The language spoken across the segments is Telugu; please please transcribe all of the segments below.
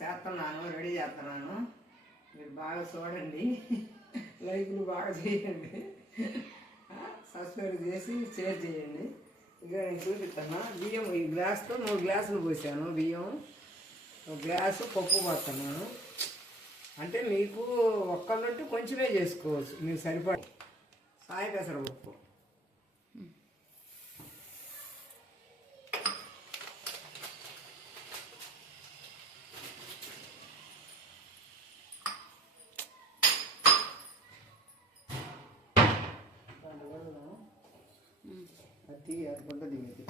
చేస్తున్నాను, రెడీ చేస్తున్నాను. మీరు బాగా చూడండి, లైక్లు బాగా చేయండి, సబ్స్క్రైబ్ చేసి షేర్ చేయండి. ఇక నేను చూపిస్తాను. బియ్యం ఈ గ్లాస్తో 3 గ్లాసులు పోసాను బియ్యం. 1 గ్లాసు పప్పు పోస్తున్నాను. అంటే మీకు ఒక్కళ్ళంటే కొంచెమే చేసుకోవచ్చు, మీకు సరిపడ సాయి పెసరపప్పు. అది గుడ్డ దిగేది.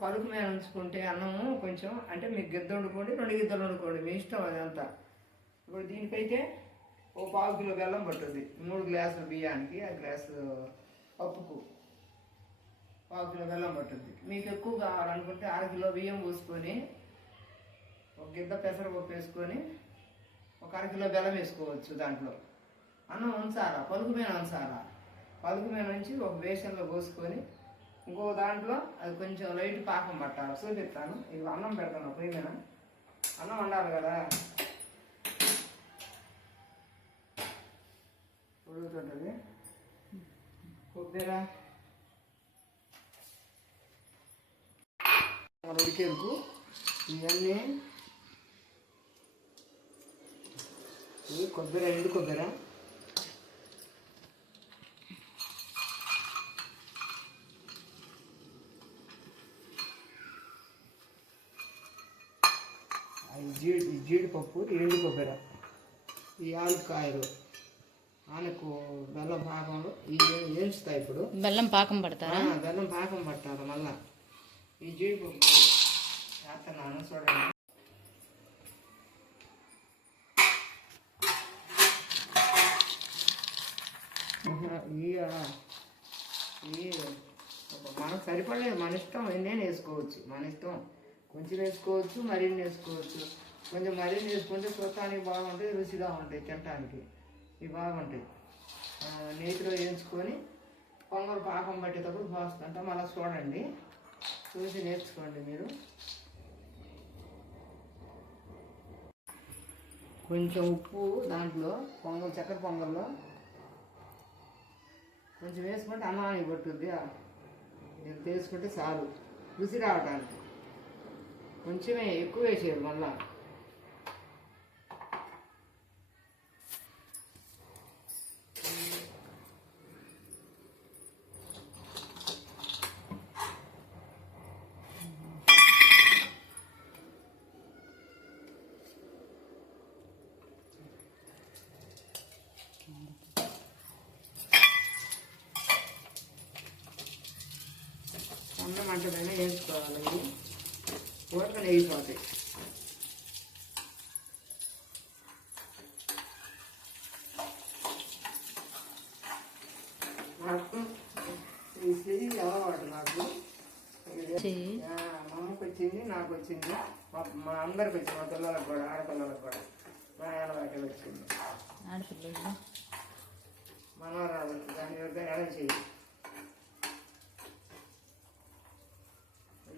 పలుకు మీద ఉంచుకుంటే అన్నము కొంచెం, అంటే మీకు గిద్ద వండుకోండి, 2 గిద్దలు వండుకోండి, మీ ఇష్టం అదంతా. ఇప్పుడు దీనికైతే 1/4 కిలో బెల్లం పట్టుద్ది. 3 గ్లాసులు బియ్యానికి, ఆ గ్లాసు పప్పుకు 1/4 కిలో బెల్లం పట్టుద్ది. మీకు ఎక్కువ కావాలనుకుంటే 1/2 కిలో బియ్యం పోసుకొని 1 గిద్ద పెసరపప్పు వేసుకొని 1/2 కిలో బెల్లం వేసుకోవచ్చు. దాంట్లో అన్నం ఉంచాలా, పలుకు మీద ఉంచాలా. పలుకు మీద నుంచి ఒక బేసన్లో పోసుకొని ఇంకో దాంట్లో అది కొంచెం లైట్ పాకం పట్టాలి. చూపిస్తాను. ఇవి అన్నం పెడతాను పొయ్యి మీద. అన్నం వండాలి కదా, ఉడుకుతుంటుంది. కొబ్బరి ఉడికేందుకు ఇవన్నీ కొబ్బరి, ఎండు కొబ్బరి, జీడిపప్పు, ఎండు కొబ్బరి, ఈ ఆలుకాయలు, ఆనకు బెల్లం పాకంలో ఇవి వేయించుతాయి. ఇప్పుడు బెల్లం పాకం పడతారా? బెల్లం పాకం పట్టాలి. మళ్ళా ఈ జీడిపప్పు చేస్తున్నాను, చూడండి. మనకు సరిపడలేదు, మన ఇష్టం. ఎన్నైనా వేసుకోవచ్చు, మన ఇష్టం. కొంచెం వేసుకోవచ్చు, మరిన్ని వేసుకోవచ్చు. కొంచెం మరిన్ని వేసుకుంటే చూడటానికి బాగుంటాయి, రుచిగా ఉంటాయి, తినటానికి ఇవి బాగుంటాయి. నేతిలో వేయించుకొని పొంగల్ పాకం పట్టేటప్పుడు పోస్తుంటాం. మళ్ళీ చూడండి, చూసి నేర్చుకోండి మీరు. కొంచెం ఉప్పు దాంట్లో పొంగల్, చక్కెర పొంగల్లో కొంచెం వేసుకుంటే అన్నానికి పట్టుద్ది. ఇది తీసుకుంటే చాలు, రుచి రావటానికి. కొంచెమే, ఎక్కువ వేసేది మళ్ళా. అన్నం మంటదైనా వేసుకోవాలి. కూరలు వేయిపోతాయి. నాకు ఇది అలవాటు. నాకు మా అమ్మకి వచ్చింది, నాకు వచ్చింది, మా అందరికి వచ్చింది, మా పిల్లలకు కూడా, ఆడపిల్లలకు కూడా. మా అలవాటు వచ్చింది. మనవరాలు దాని వరకు ఎలా చేయి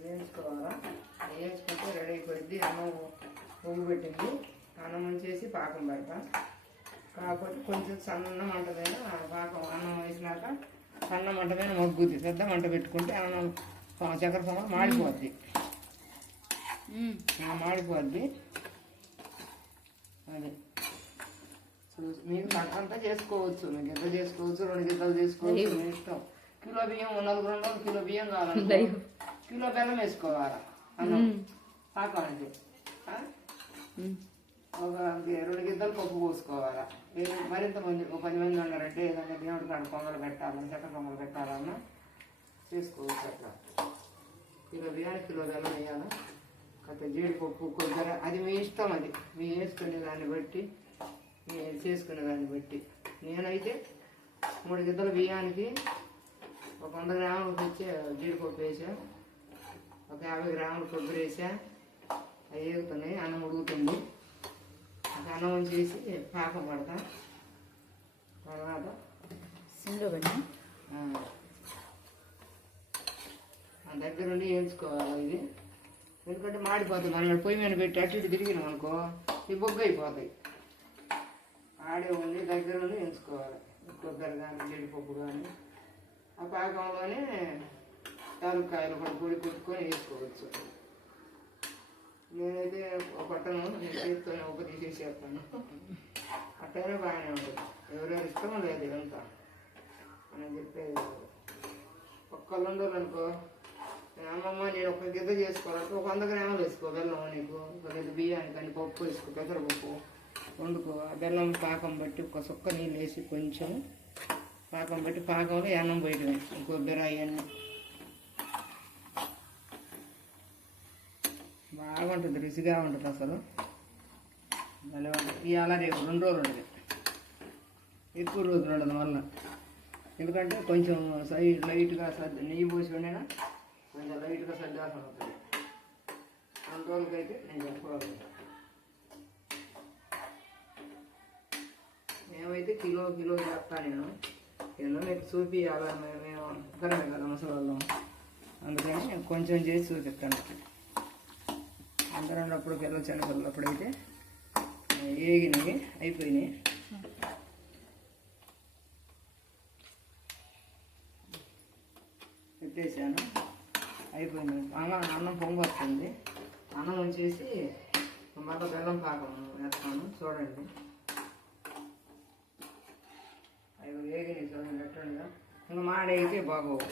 వేయించుకోవాలా. వేయించుకుంటే రెడీ అయిపోయింది. అన్నం పొంగు పెట్టింది. అన్నం ఉంచేసి పాకం పెడతా. కాకపోతే కొంచెం సన్న మంటదైనా పాకం, అన్నం వేసినాక సన్న మంటదైనా మగ్గుద్ది. పెద్ద మంట పెట్టుకుంటే అన్నం చక్కెర పొంగల్ మాడిపోద్ది. మాడిపోద్ది. అదే మీకు తగ్గంతా చేసుకోవచ్చు. మీకు ఎంత చేసుకోవచ్చు, 2 గిద్దలు చేసుకోవచ్చు, మీ ఇష్టం. కిలో బియ్యం, 4 కిలో బియ్యం కావాలంటే కిలో బెల్లం వేసుకోవాలి. అన్నం పాకం అంటే ఒక 2 గిద్దలు పప్పు పోసుకోవాలి. మరింత మంది ఒక 10 మంది ఉన్నారంటే ఏదైనా దేవుడి కాడ పొంగలు పెట్టాలన్నా చక్కెర పొంగలు పెట్టాలన్నా చేసుకోవచ్చు. అట్లా కిలో బియ్యానికి కిలో బెల్లం వేయాలి. కొత్త జీడిపప్పు కొబ్బరి అది మీ ఇష్టం, అది మీ వేసుకునే దాన్ని బట్టి మీరు చేసుకునే దాన్ని బట్టి. నేనైతే 3 గిద్దల బియ్యానికి ఒక 100 గ్రాములు తెచ్చి జీడిపప్పు వేసా, ఒక 50 గ్రాములు కొబ్బరి వేసా. అవి వేగుతున్నాయి, అన్నం ఉడుకుతుంది. అన్నం చేసి పాకం పడతా. తర్వాత దగ్గర నుండి వేయించుకోవాలి. ఇది ఎందుకంటే మాడిపోతుంది. మనం పొయ్యి మీద పెట్టి అటు ఇటు తిరిగినాం అనుకో ఈ బొగ్గు అయిపోతాయి. ఆడే ఉండి దగ్గర నుండి వేయించుకోవాలి. కొబ్బరి కానీ జీడిపప్పు కానీ ఆ పాకంలోనే తాలూకాయలు కూడా పొడి కొట్టుకొని వేసుకోవచ్చు. నేనైతే పట్టను, నేను చేతితోనే ఒక తీసేసేస్తాను. అట్టనే బాగానే ఉంటుంది. ఎవరెవరు ఇష్టమో లేదు ఇదంతా అని చెప్పేది. ఒక్కళ్ళు ఉండరు అనుకో, అమ్మమ్మ నేను ఒక గిద్ద చేసుకోవాలంటే ఒక 100 గ్రాములు వేసుకో బెల్లం, నీకు ఒక గిద్ద బియ్యానికి కానీ పప్పు వేసుకో, పెసరపప్పు వండుకో. ఆ బెల్లం పాకం బట్టి ఒక సుక్క నీళ్ళు వేసి కొంచెం పాకం బట్టి పాకంలో అన్నం పోయటమే. కొబ్బరి అవన్నీ బాగుంటుంది, రుచిగా ఉంటుంది అసలు. మళ్ళీ ఇవాళ రేపు 2 రోజులు ఉంటుంది, ఎక్కువ రోజులు ఉండదు మళ్ళీ. ఎందుకంటే కొంచెం లైట్గా నెయ్యి పోసి వండినా కొంచెం లైట్గా సర్దాల్సి ఉంటుంది. 2 రోజులకైతే నేను చెప్పుకోవాలి. మేమైతే కిలో చెప్తాను నేను. మీకు చూపించాలి, మేము ఇద్దరమే కదా ముసలి. అందుకని కొంచెం చేసి చూపిస్తాను. అందరం ఉన్నప్పుడు పిల్లలు చిన్నపిల్లలు అప్పుడైతే ఏగినాయి అయిపోయినాయి. పెట్టేసాను, అయిపోయింది. అన్నం పొంగు వస్తుంది. అన్నం ఉంచేసి మళ్ళీ బెల్లం పాకం వేస్తాను. చూడండి అవి వేగినాయి చూడండి ఎట్టుండగా. ఇంకా మాడైతే బాగోవు.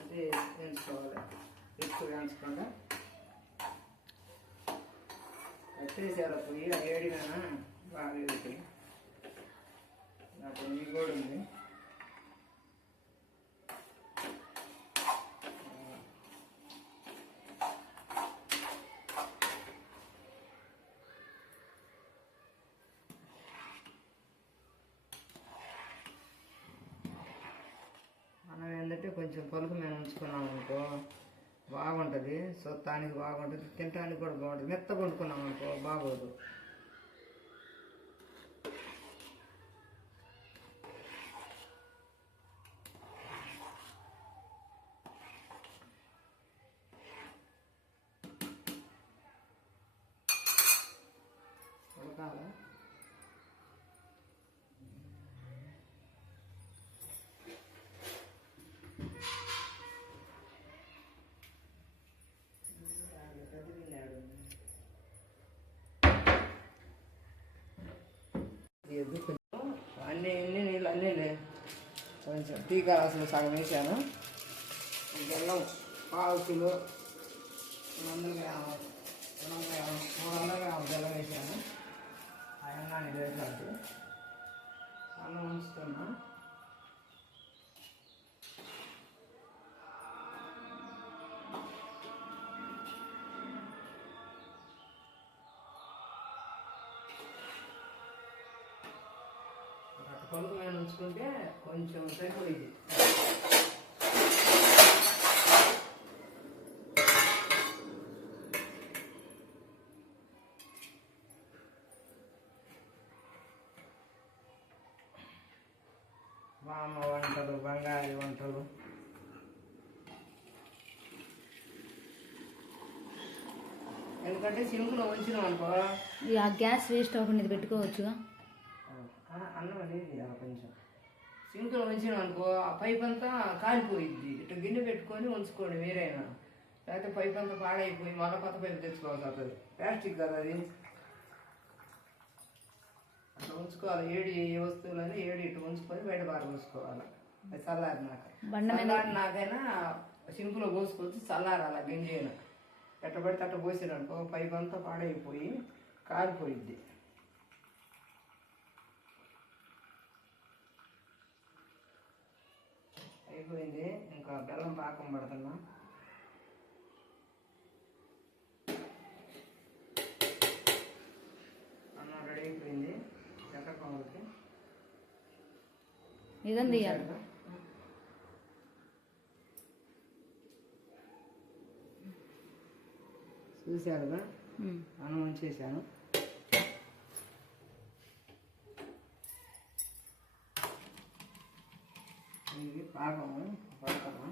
అదే వేయించుకోవాలి, ఎక్కువ వేయించకుండా కట్టేసారు. పొయ్యి ఏడిగా బాగా వేగుతాయి. నాకు నెయ్యి కూడా ఉంది. మనం ఏంటంటే కొంచెం పలుకు మేము ఉంచుకున్నాం అనుకో బాగుంటుంది. సొత్తానికి బాగుంటుంది, తినటానికి కూడా బాగుంటుంది. మెత్తగా వండుకున్నాం అనుకో బాగోదు. ఉడకాల అన్నీ నీళ్ళు అన్నీ కొంచెం టీ కావాల్సిన సగం వేసాను. బెల్లం 1/2 కిలో 200 గ్రాములు 300 గ్రాములు బెల్లం వేసాను. ఆ అన్నాన్ని వేసాను. అన్నం ఉంచుతున్నా. పలుకు మీద ఉంచుకుంటే కొంచెం సరిపోయింది. బామ్మ వంటలు, బంగాళీ వంటలు. ఎందుకంటే సింపుల్ ఉంచినాం అనుకో ఆ గ్యాస్ వేస్ట్ అవ్వకుండా ఇది పెట్టుకోవచ్చుగా. అన్నం అనేది కొంచెం సింపుల్ ఉంచినాం అనుకో ఆ పైప్ అంతా కాలిపోయిద్ది. ఇట్లా గిన్నె పెట్టుకొని ఉంచుకోండి మీరైనా. లేకపోతే పైప్ అంతా పాడైపోయి మళ్ళీ కొత్త పైపు తెచ్చుకోవాల్సి వస్తుంది. ప్లాస్టిక్ కదా అది. అట్లా ఉంచుకోవాలి. ఏ వస్తువులైనా ఇటు ఉంచుకొని బయట బాగా పోసుకోవాలి. అది చల్లారినాకైనా సింపుల్గా పోసుకోవచ్చు. చల్లారాలి గింజ అయినా ఎట్టబడితే అట్ట పోసిరనుకో పైపు అంతా పాడైపోయి కారిపోయిద్ది. అయిపోయింది, ఇంకా బెల్లం పాకం పడుతున్నా. అన్నం రెడీ అయిపోయింది. చక్కెర పొంగల్కి ఇదండి చూశారుగా, అన్నం ఉంచేసాను. ఇది పాకము పడతాము.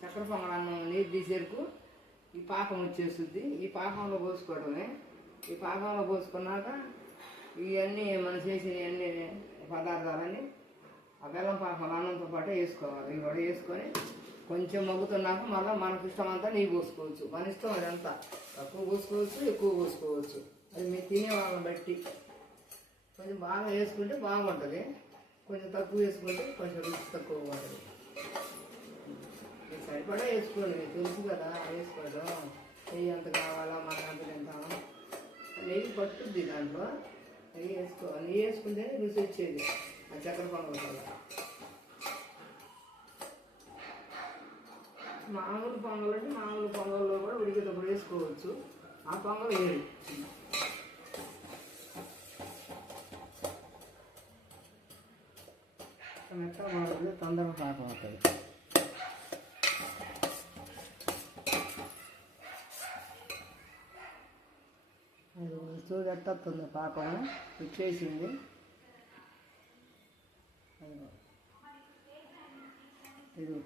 చక్కెర పొంగలన్నం నీరు తీసేరకు ఈ పాకం వచ్చేస్తుంది. ఈ పాకంలో పోసుకోవడమే. ఈ పాకంలో పోసుకున్నాక ఇవన్నీ మనం చేసిన అన్ని పదార్థాలన్నీ ఆ బెల్లం పాకంలో అన్నంతో పాటు వేసుకోవాలి. ఇవి కూడా వేసుకొని కొంచెం మగ్గుతున్నాక మళ్ళీ మనకు ఇష్టమంతా నెయ్యి పోసుకోవచ్చు. మన ఇష్టం అదంతా, తక్కువ పోసుకోవచ్చు, ఎక్కువ పోసుకోవచ్చు. అది మీరు తినే వాళ్ళని బట్టి. కొంచెం బాగా వేసుకుంటే బాగుంటుంది, కొంచెం తక్కువ వేసుకుంటే కొంచెం రుచి తక్కువ ఉంటుంది. సరిపడా వేసుకోండి, మీకు తెలుసు కదా వేసుకోవడం. నెయ్యి ఎంత కావాలా మనకు అంత తింటాము. నెయ్యి పట్టుద్ది దాంట్లో. నెయ్యి వేసుకోవాలి. నెయ్యి వేసుకుంటేనే రుచి వచ్చేది ఆ చక్కెర పొంగల్ వల్ల. మామూలు పొంగల్ అంటే మామూలు పొంగల్లో కూడా ఉడికేటప్పుడు వేసుకోవచ్చు. ఆ పొంగల్ వేరు. మెత్తగా మాడదు, తొందరగా పాకం అవుతుంది. చూడెట్టొస్తుంది పాకం వచ్చేసింది. ఇది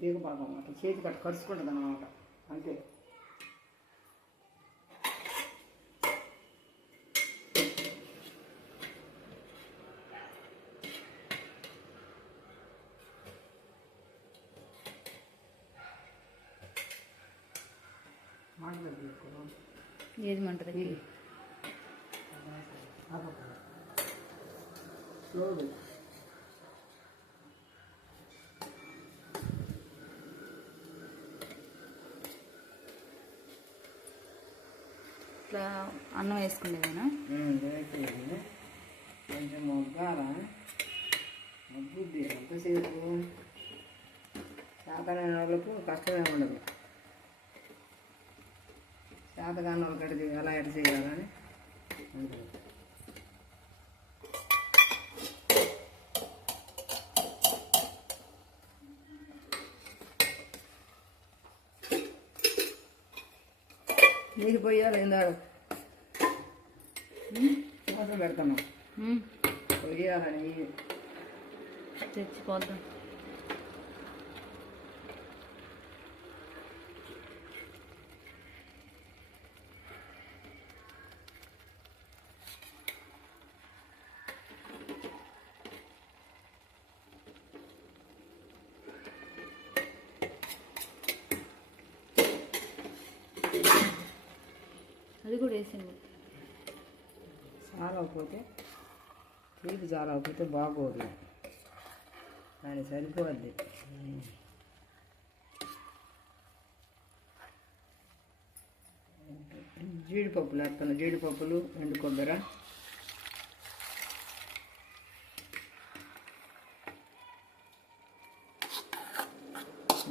తీగ పాకం అట్లా చేతి కట్ట కరుచుకుంటుంది అన్నమాట, అంతే. ఏది మంటది స్లోగా. ఇట్లా అన్నం వేసుకునేదేనా? కొంచెం మొగ్గాల మొగ్గుద్ది ఎంతసేపు. శాతమైన వాళ్ళకు కష్టమే ఉండదు. శాతకాని వాళ్ళకి ఎలా ఎట చేయాలని ఉంటుంది. నీరు పోయాలి ఇందాడు మోసం పెడతాను. పొయ్యాలని నీరు తెచ్చిపోద్దాం. అది కూడా వేసింది. చాలకపోతే తీపి చాలకపోతే బాగోదు, దాన్ని సరిపోద్ది. జీడిపప్పులు వేస్తాను. జీడిపప్పులు, ఎండు కొబ్బరి,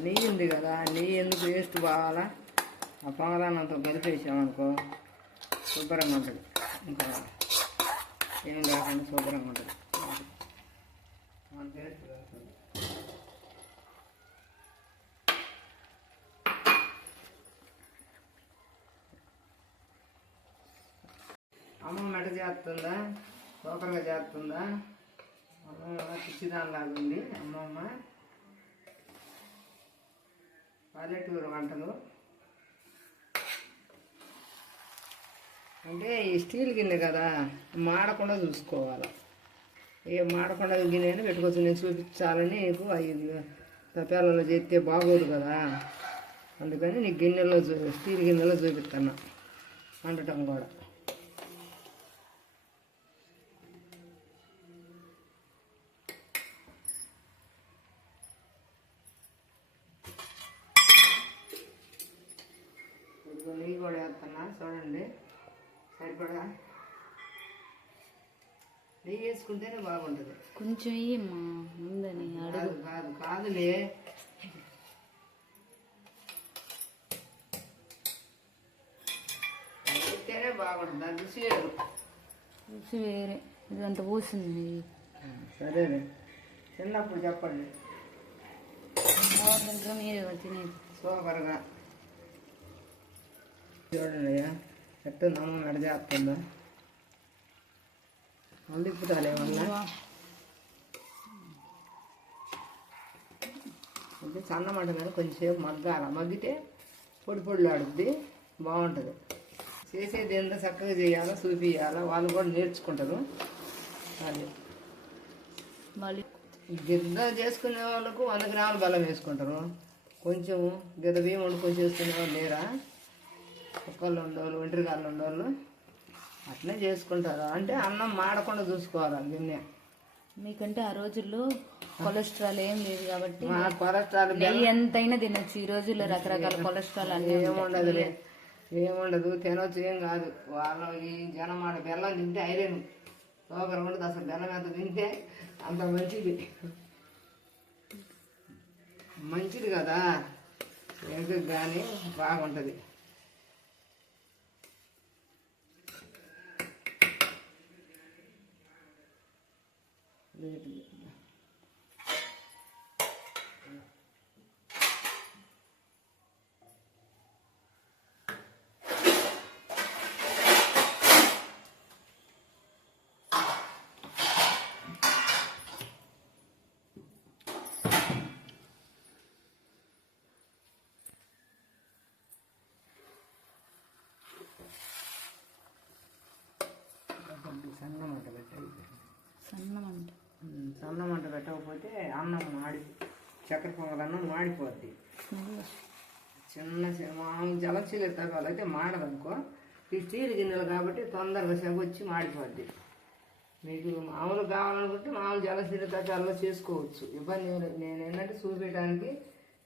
నెయ్యి ఉంది కదా, నెయ్యి ఎందుకు వేస్ట్ బాగాలా. ఆ పొంగలాన్నంతా కలిపేసామనుకో శుభ్రంగా ఉంటుంది. ఇంకా ఏం కాకుండా శుభ్రంగా ఉంటుంది. అమ్మ మెడ చేస్తుందా, సూపర్గా చేస్తుందా? అమ్మమ్మ పిచ్చిదానిలాగా ఉంది అమ్మమ్మ. పల్లెటూరు వంటలు అంటే ఈ స్టీల్ గిన్నె కదా, మాడకుండా చూసుకోవాలి. ఏ మాడకుండా గిన్నెని పెట్టుకోవచ్చు. నేను చూపించాలని నీకు అవి తపేలలో చేస్తే బాగోదు కదా, అందుకని నీకు గిన్నెలో స్టీల్ గిన్నెలో చూపిస్తున్నా వండటం కూడా. ఇప్పుడు నెయ్యి కూడా వేస్తున్నా చూడండి, సరిపడా నెయ్యి వేసుకుంటేనే బాగుంటుంది. కొంచెం ఇయ్యమ్మా ఉందని అడుగు. కాదులే, వేస్తేనే బాగుంటుంది, దాని రుచి వేరు. రుచి వేరే, ఇదంతా పూసింది నెయ్యి. సరేలే, చిన్నప్పుడు చెప్పండి మీరే తినేది. సూపర్గా చూడండి అయ్యా, ఎట్టు నమ్మ మెడజేస్తుందా. మళ్ళీ ఇప్పుతాలే ఏమన్నా అంటే సన్న మంట మీద కొంచెంసేపు మగ్గాల, మగ్గితే పొడి పొడిలో ఆడుద్ది, బాగుంటుంది. చేసేది ఏందో చక్కగా చేయాలో చూపియాలా, వాళ్ళు కూడా నేర్చుకుంటారు. అది మళ్ళీ గిద్ద చేసుకునే వాళ్ళకు 100 గ్రాముల బెల్లం వేసుకుంటారు. కొంచెం గిద్ద బియ్యం వండుకొని చేసుకునే వాళ్ళు లేరా, కుక్కర్లు ఉండేవాళ్ళు, ఒంటరిగాళ్ళు ఉండేవాళ్ళు అట్లే చేసుకుంటారు. అంటే అన్నం మాడకుండా చూసుకోవాలి గిన్నె. మీకంటే ఆ రోజుల్లో కొలెస్ట్రాల్ ఏం లేదు కాబట్టి మా కొలెస్ట్రాల్ నెయ్యి ఎంతైనా తినొచ్చు. ఈ రోజుల్లో రకరకాల కొలెస్ట్రాల్ అన్నీ ఏముండదులే, ఏముండదు, తినొచ్చు, ఏం కాదు. వాళ్ళు ఈ జనం మాట బెల్లం తింటే ఐరన్ సోకర ఉండదు. అసలు బెల్లం ఎంత తింటే అంత మంచిది, మంచిది కదా, ఎందుకు కానీ బాగుంటుంది. సన్నమంట పెట్టాలి, సన్నమంట. సన్నమంట పెట్టకపోతే అన్నం చక్కెర పొంగలన్నం మాడిపోద్ది. చిన్న మామూలు జలచీల తగ్గాలి అయితే మాడదనుకో. ఈ స్టీల్ గిన్నెలు కాబట్టి తొందరగా సెగ వచ్చి మాడిపోద్ది. మీకు మామూలు కావాలనుకుంటే మామూలు జలచీల తగ్గాల్లో చేసుకోవచ్చు, ఇబ్బంది ఏం లేదు. నేను ఏంటంటే చూపించడానికి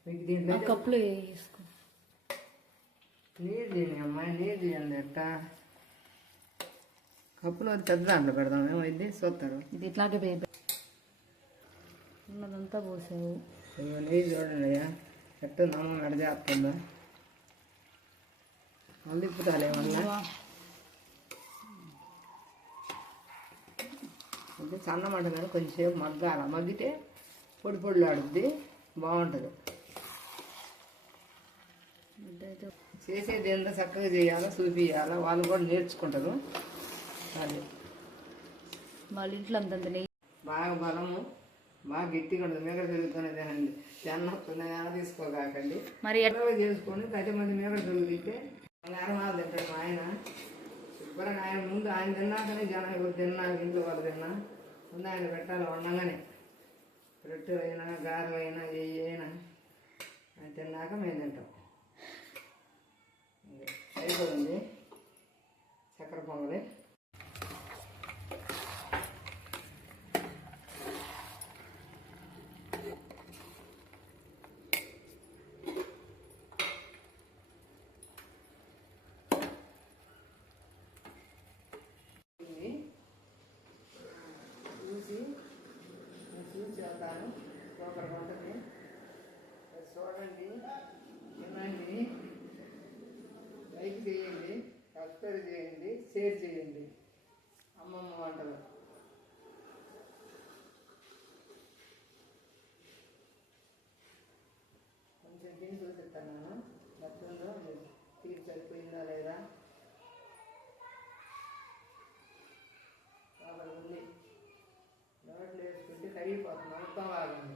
మీకు దీంట్లో కప్పులో వేసుకో. నీరు తీయండి అమ్మాయి, నీరు తీయండి. ఎట్టా కప్పులో పెద్ద దాంట్లో పెడదాం, ఏమైంది చూస్తారు. ఇది ఇట్లాగే ఉన్నదంతా పోసావు. నెయ్యి చూడండి అయ్యా, ఎట్టు నమ్మ మెడజేస్తుందా. మళ్ళీ ఇప్పుతాలే ఏమన్నా అంటే సన్న మంట మీద కొంచెంసేపు మగ్గాల, మగ్గితే పొడి పొడిలో ఆడుద్ది, బాగుంటుంది. చేసేది ఏందో చక్కగా చేయాలో చూపియాలా, వాళ్ళు కూడా నేర్చుకుంటారు. అది వాళ్ళ ఇంట్లో అంతంత నెయ్యి బాగా బలము, బాగా గట్టిగా ఉంటుంది. మేకడ తిరుగుతూనే తినండి, చెన్న వస్తున్నాయా తీసుకోకాకండి. మరి ఎట్లా చేసుకొని 10 మంది మేకడ తిరిగితే నేరమాలు తింటాడు మా ఆయన. శుభ్రంగా ఆయన ముందు ఆయన తిన్నాకనే జనం ఇప్పుడు తిన్నాక ఇంట్లో వాళ్ళు తిన్నా ముందు ఆయన పెట్టాలి వండంగానే. రొట్టెలు అయినా గారెలు అయినా ఏ అయినా ఆయన తిన్నాక మేము తింటాం. అయిపోయింది చక్కెర పొంగలి. చూసి వెళ్తాను, సూపర్గా ఉంటుంది. చూడండి, తినండి, లైక్ చేయండి, సబ్స్క్రైబ్ చేయండి, షేర్ చేయండి. అమ్మమ్మ వంటలు కొంచెం తిని చూపిస్తాను. నచ్చిందో తీరు సరిపోయిందా లేదా ఉంది నోట్లు వేసుకుని మరిగిపోతుంది అమృతం లాగా ఉంది